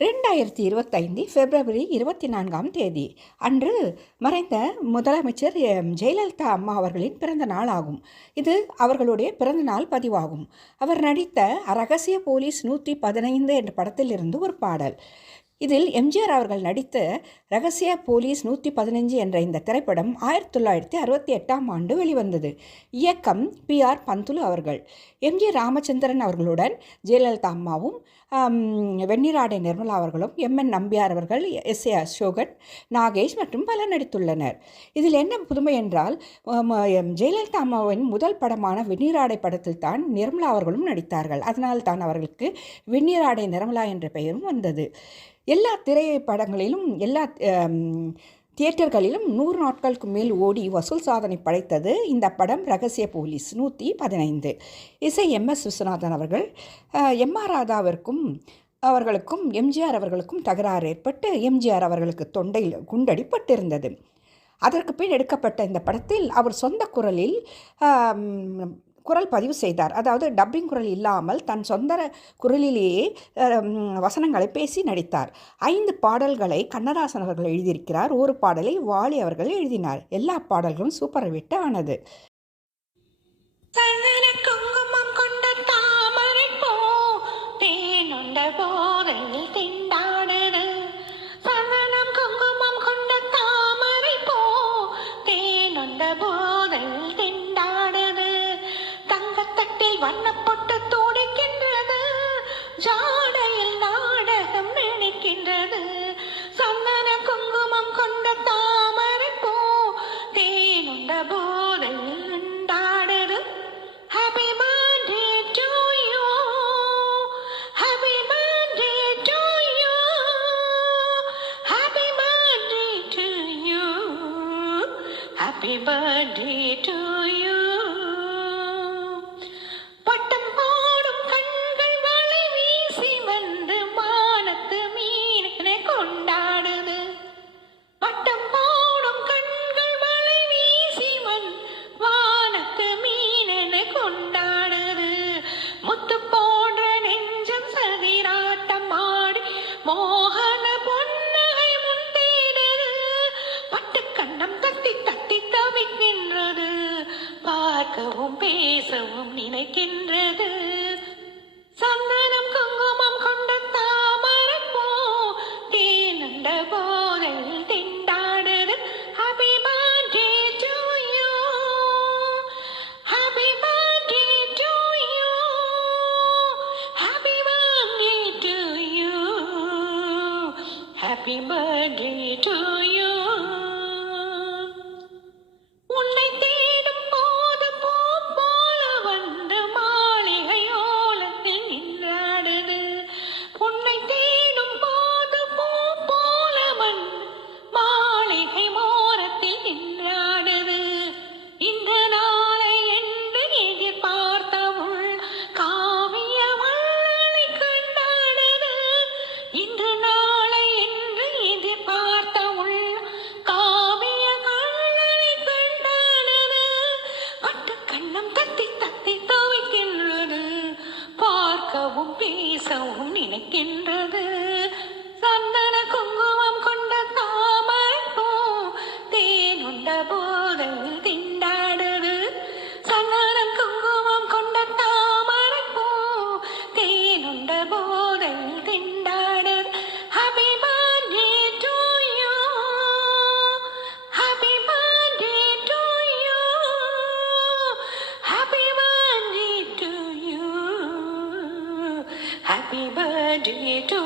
2025 பிப்ரவரி 24ஆம் தேதி அன்று மறைந்த முதலமைச்சர் ஜெயலலிதா அம்மா அவர்களின் பிறந்த நாள் ஆகும். இது அவர்களுடைய பிறந்த நாள் பதிவாகும். அவர் நடித்த ரகசிய போலீஸ் 115 என்ற படத்திலிருந்து ஒரு பாடல். இதில் எம்ஜிஆர் அவர்கள் நடித்த ரகசிய போலீஸ் 115 என்ற இந்த திரைப்படம் 1968ஆம் ஆண்டு வெளிவந்தது. இயக்கம் PR பந்துலு அவர்கள். MG ராமச்சந்திரன் அவர்களுடன் ஜெயலலிதா அம்மாவும் வெண்ணிராடை நிர்மலா அவர்களும் MN நம்பியார் அவர்கள், SA அசோகன், நாகேஷ் மற்றும் பலர் நடித்துள்ளனர். இதில் என்ன புதுமை என்றால் ஜெயலலிதா அம்மாவின் முதல் படமான வெண்ணிராடை படத்தில் தான் நிர்மலா அவர்களும் நடித்தார்கள். அதனால் தான் அவர்களுக்கு வெண்ணிராடை நிர்மலா என்ற பெயரும் வந்தது. எல்லா திரைப்படங்களிலும் எல்லா தியேட்டர்களிலும் 100 நாட்களுக்கு மேல் ஓடி வசூல் சாதனை படைத்தது இந்த படம் ரகசிய போலீஸ் 115. இசை MS விஸ்வநாதன் அவர்கள். MR ராதாவிற்கும் அவர்களுக்கும் MGR அவர்களுக்கும் தகராறு ஏற்பட்டு MGR அவர்களுக்கு தொண்டையில் குண்டடிப்பட்டிருந்தது. அதற்கு பின் எடுக்கப்பட்ட இந்த படத்தில் அவர் சொந்த குரலில் குரல் பதிவு செய்தார். அதாவது டப்பிங் குரல் இல்லாமல் தன் சொந்த குரலிலேயே வசனங்களை பேசி நடித்தார். 5 பாடல்களை கண்ணதாசன் அவர்கள் எழுதியிருக்கிறார். ஒரு பாடலை வாலி அவர்கள் எழுதினார். எல்லா பாடல்களும் சூப்பர் ஹிட் ஆனது. வண்ணப்பட்டு துடிக்கின்றது, ஜாடையில் நாடகம் நினைக்கின்றது. சந்தன குங்குமம் கொண்ட தாமரை பூ தேனுண்ட போதில் உண்டாடுது. Happy birthday to you, happy birthday to you, happy birthday to you, happy birthday to you. மோகன பொன்னகை முந்தேனது, பட்டுக்கண்ணம் தட்டி தட்டி தவிக்கின்றது, பார்க்கவும் பேசவும் நினைக்கின்றது. சந்தனம் குங்குமம் கொண்ட தாமரை பூ தேனுண்ட போதில் திண்டாடுது. Happy birthday to you, happy birthday to you, happy birthday to you, happy birthday to you. உன்னை தேடும் போது பூ போல வந்து மாளிகையோலத்தில் நின்றாடுது. உன்னை தேடும் போது பூ போல வந்து மாளிகை மோரத்தில் நின்றாடுது. இந்த நாளை என்று எதிர்பார்த்த உள் காவிய வள்ளலை கண்டாடுது. இந்த நாளை என்று எதிர்பார்த்த உள் காவிய கள்ளலை கண்டாடுது. பட்டு கண்ணம் தத்தி தத்தி தவிக்கின்றது, பார்க்கவும் பேசவும் நினைக்கின்றது. சந்தன குங்குமம் கொண்ட தாமரை பூ தேனுண்ட போதில் திண்டாடுது. சந்தனம் குங்குமம் கொண்ட தாமரை பூ தேனுண்ட போதில் திண்டாடுது. Happy birthday to you, happy birthday to you, happy birthday to you, happy birthday to